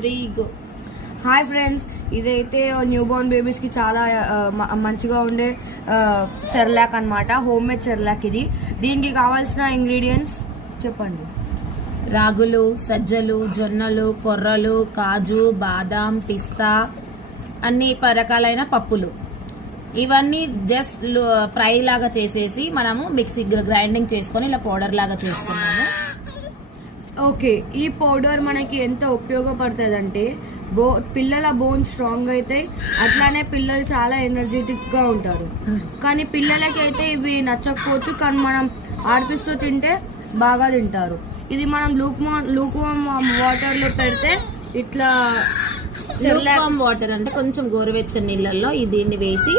3 go. Hi friends, ఇదైతే new Born బేబీస్కి చాలా మంచిగా ఉండే సెర్లాక్ అనమాట. హోమ్ మేడ్ సెర్లాక్ ఇది. దీనికి కావాల్సిన ఇంగ్రీడియంట్స్ చెప్పండి. రాగులు, సజ్జలు, జొన్నలు, కొర్రలు, కాజు, బాదాం, పిస్తా, అన్ని రకాలైన పప్పులు. ఇవన్నీ జస్ట్ ఫ్రై లాగా చేసేసి మనము మిక్సీ గ్రైండింగ్ చేసుకొని ఇలా పౌడర్ లాగా చేసుకున్నాము. ఓకే, ఈ పౌడర్ మనకి ఎంత ఉపయోగపడుతుంది అంటే పిల్లల బోన్ స్ట్రాంగ్ అవుతాయి, అట్లానే పిల్లలు చాలా ఎనర్జెటిక్గా ఉంటారు. కానీ పిల్లలకి అయితే ఇవి నచ్చకపోవచ్చు, కానీ మనం ఆర్పిస్తూ తింటే బాగా తింటారు. ఇది మనం లూక్వామ్ వాటర్లో పెడితే ఇట్లా లూక్వామ్ వాటర్ అంటే కొంచెం గోరువెచ్చని నీళ్ళల్లో దీన్ని వేసి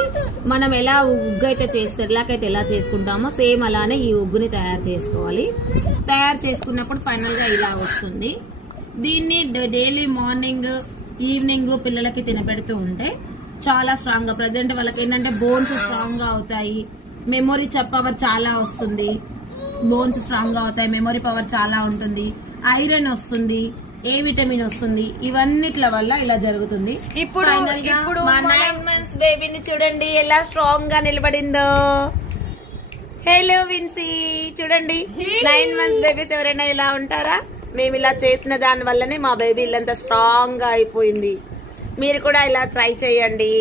మనం ఎలా ఉగ్గు అయితే సెర్లాక్ ఎలా చేసుకుంటామో సేమ్ అలానే ఈ ఉగ్గుని తయారు చేసుకోవాలి. తయారు చేసుకున్నప్పుడు ఫైనల్ గా ఇలా వస్తుంది. దీన్ని డైలీ మార్నింగ్ ఈవినింగ్ పిల్లలకి తినబెడుతూ ఉంటే చాలా స్ట్రాంగ్ గా, ప్రజెంట్ వాళ్ళకి ఏంటంటే బోన్స్ స్ట్రాంగ్ గా అవుతాయి, మెమొరీ పవర్ చాలా వస్తుంది, బోన్స్ స్ట్రాంగ్ గా అవుతాయి, మెమొరీ పవర్ చాలా ఉంటుంది, ఐరన్ వస్తుంది, ఏ విటమిన్ వస్తుంది, ఇవన్నిట్ల వల్ల ఇలా జరుగుతుంది. ఇప్పుడు మా 9 months బేబీని చూడండి ఎలా స్ట్రాంగ్ గా నిలబడిందో. హలో విన్సీ, చూడండి 9 months బేబీస్ ఎవరైనా ఇలా ఉంటారా? మేము ఇలా చేసిన దాని వల్లనే మా బేబీ ఇల్లంతా స్ట్రాంగ్ గా అయిపోయింది. మీరు కూడా ఇలా ట్రై చేయండి.